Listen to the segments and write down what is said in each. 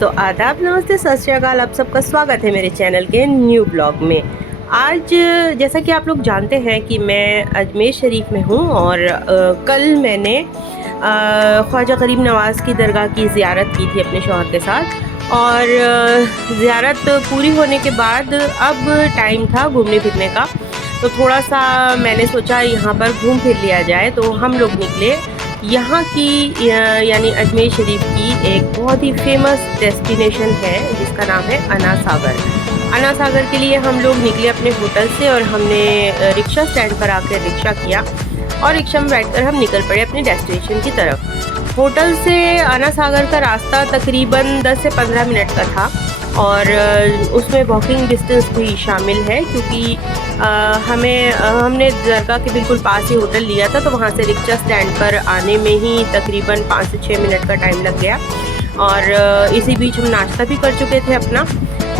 तो आदाब, नमस्ते, सत श्री अकाल। आप सबका स्वागत है मेरे चैनल के न्यू ब्लॉग में। आज जैसा कि आप लोग जानते हैं कि मैं अजमेर शरीफ में हूँ और कल मैंने ख्वाजा गरीब नवाज़ की दरगाह की ज़ियारत की थी अपने शौहर के साथ। और ज़ियारत पूरी होने के बाद अब टाइम था घूमने फिरने का, तो थोड़ा सा मैंने सोचा यहाँ पर घूम फिर लिया जाए। तो हम लोग निकले यहाँ की यानी अजमेर शरीफ की एक बहुत ही फेमस डेस्टिनेशन है जिसका नाम है अना सागर। अना सागर के लिए हम लोग निकले अपने होटल से और हमने रिक्शा स्टैंड पर आकर रिक्शा किया और रिक्शा में बैठकर हम निकल पड़े अपने डेस्टिनेशन की तरफ। होटल से अना सागर का रास्ता तकरीबन 10 से 15 मिनट का था और उसमें वॉकिंग डिस्टेंस भी शामिल है, क्योंकि हमने दरगाह के बिल्कुल पास ही होटल लिया था, तो वहाँ से रिक्शा स्टैंड पर आने में ही तकरीबन 5 से 6 मिनट का टाइम लग गया। और इसी बीच हम नाश्ता भी कर चुके थे अपना।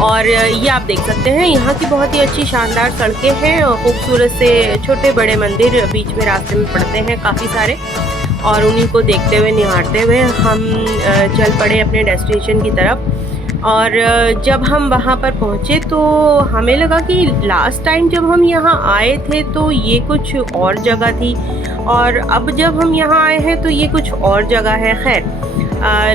और ये आप देख सकते हैं यहाँ की बहुत ही अच्छी शानदार सड़कें हैं और खूबसूरत से छोटे बड़े मंदिर बीच में रास्ते में पड़ते हैं काफ़ी सारे, और उन्हीं को देखते हुए निहारते हुए हम चल पड़े अपने डेस्टिनेशन की तरफ। और जब हम वहाँ पर पहुँचे तो हमें लगा कि लास्ट टाइम जब हम यहाँ आए थे तो ये कुछ और जगह थी, और अब जब हम यहाँ आए हैं तो ये कुछ और जगह है। खैर,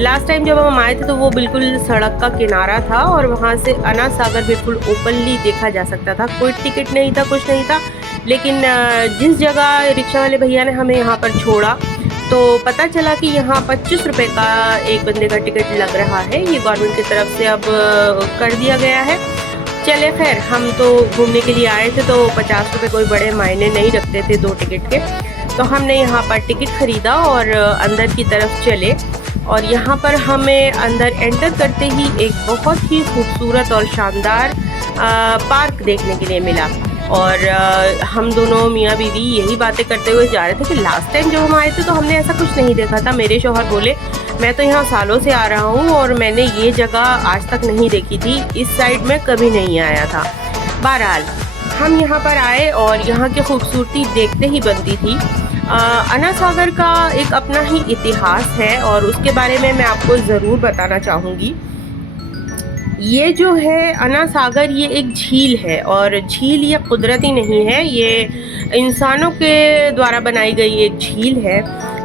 लास्ट टाइम जब हम आए थे तो वो बिल्कुल सड़क का किनारा था और वहाँ से अना सागर बिल्कुल ओपनली देखा जा सकता था। कोई टिकट नहीं था, कुछ नहीं था। लेकिन जिस जगह रिक्शा वाले भैया ने हमें यहाँ पर छोड़ा तो पता चला कि यहाँ 25 रुपये का एक बंदे का टिकट लग रहा है। ये गवर्नमेंट की तरफ से अब कर दिया गया है। चले खैर, हम तो घूमने के लिए आए थे तो 50 रुपये कोई बड़े मायने नहीं रखते थे 2 टिकट के। तो हमने यहाँ पर टिकट ख़रीदा और अंदर की तरफ चले। और यहाँ पर हमें अंदर एंटर करते ही एक बहुत ही खूबसूरत और शानदार पार्क देखने के लिए मिला। और हम दोनों मियाँ बीवी यही बातें करते हुए जा रहे थे कि लास्ट टाइम जब हम आए थे तो हमने ऐसा कुछ नहीं देखा था। मेरे शौहर बोले, मैं तो यहाँ सालों से आ रहा हूँ और मैंने ये जगह आज तक नहीं देखी थी, इस साइड में कभी नहीं आया था। बहरहाल हम यहाँ पर आए और यहाँ की खूबसूरती देखते ही बनती थी। अना सागर का एक अपना ही इतिहास है और उसके बारे में मैं आपको ज़रूर बताना चाहूँगी। ये जो है अना सागर, ये एक झील है और झील ये कुदरती नहीं है, ये इंसानों के द्वारा बनाई गई एक झील है।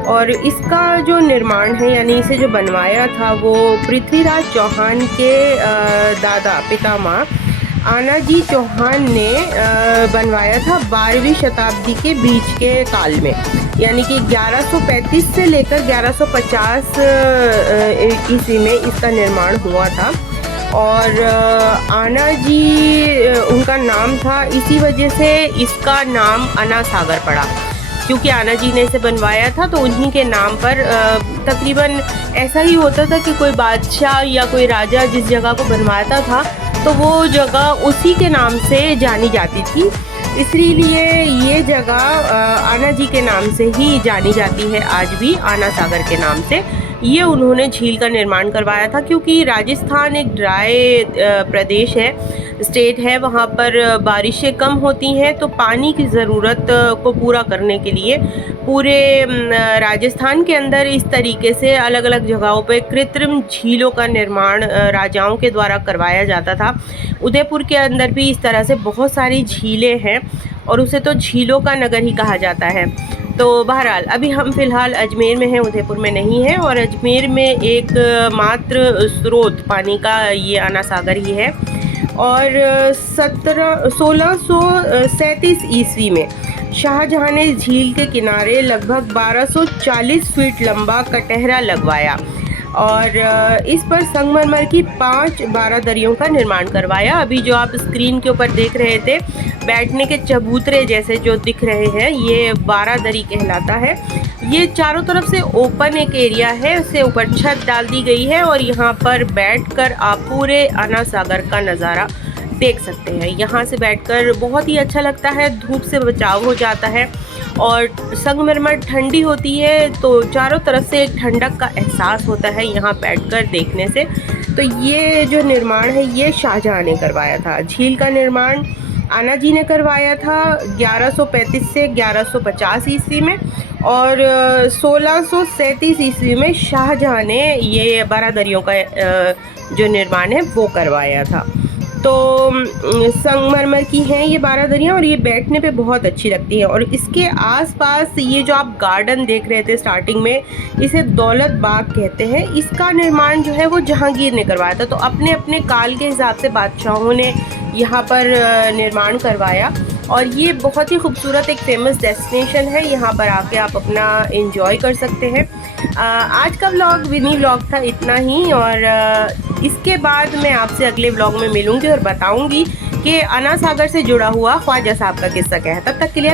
और इसका जो निर्माण है यानी इसे जो बनवाया था वो पृथ्वीराज चौहान के दादा पितामह आनाजी चौहान ने बनवाया था 12वीं शताब्दी के बीच के काल में, यानी कि 1135 से लेकर 1150 ईस्वी में इसका निर्माण हुआ था। और आना जी उनका नाम था, इसी वजह से इसका नाम अना सागर पड़ा, क्योंकि आना जी ने इसे बनवाया था तो उन्हीं के नाम पर तकरीबन ऐसा ही होता था कि कोई बादशाह या कोई राजा जिस जगह को बनवाता था तो वो जगह उसी के नाम से जानी जाती थी। इसलिए ये जगह आना जी के नाम से ही जानी जाती है आज भी, आना सागर के नाम से। ये उन्होंने झील का निर्माण करवाया था क्योंकि राजस्थान एक ड्राई प्रदेश है, स्टेट है, वहाँ पर बारिशें कम होती हैं, तो पानी की ज़रूरत को पूरा करने के लिए पूरे राजस्थान के अंदर इस तरीके से अलग अलग जगहों पे कृत्रिम झीलों का निर्माण राजाओं के द्वारा करवाया जाता था। उदयपुर के अंदर भी इस तरह से बहुत सारी झीलें हैं और उसे तो झीलों का नगर ही कहा जाता है। तो बहरहाल अभी हम फ़िलहाल अजमेर में हैं, उदयपुर में नहीं हैं, और अजमेर में एक मात्र स्रोत पानी का ये अना सागर ही है। और 1637 ईस्वी में शाहजहां ने झील के किनारे लगभग 1240 फीट लंबा कटहरा लगवाया और इस पर संगमरमर की 5 बारादरियों का निर्माण करवाया। अभी जो आप स्क्रीन के ऊपर देख रहे थे बैठने के चबूतरे जैसे जो दिख रहे हैं, ये बारादरी कहलाता है। ये चारों तरफ से ओपन एक एरिया है, उससे ऊपर छत डाल दी गई है और यहाँ पर बैठकर आप पूरे अना सागर का नज़ारा देख सकते हैं। यहाँ से बैठकर बहुत ही अच्छा लगता है, धूप से बचाव हो जाता है और संगमरमर ठंडी होती है तो चारों तरफ से एक ठंडक का एहसास होता है यहाँ बैठकर देखने से। तो ये जो निर्माण है ये शाहजहां ने करवाया था। झील का निर्माण आना जी ने करवाया था 1135 से 1150 ईस्वी में और 1637 ईस्वी में शाहजहाँ ने ये बारादरियों का जो निर्माण है वो करवाया था। तो संगमरमर की हैं ये बारादरियाँ और ये बैठने पे बहुत अच्छी लगती हैं। और इसके आसपास ये जो आप गार्डन देख रहे थे स्टार्टिंग में, इसे दौलत बाग कहते हैं। इसका निर्माण जो है वो जहांगीर ने करवाया था। तो अपने अपने काल के हिसाब से बादशाहों ने यहाँ पर निर्माण करवाया और ये बहुत ही खूबसूरत एक फेमस डेस्टिनेशन है। यहाँ पर आके आप अपना एंजॉय कर सकते हैं। आज का व्लॉग मिनी व्लॉग था इतना ही, और इसके बाद मैं आपसे अगले व्लॉग में मिलूंगी और बताऊंगी कि अन्ना सागर से जुड़ा हुआ ख्वाजा साहब का किस्सा क्या है। तब तक के लिए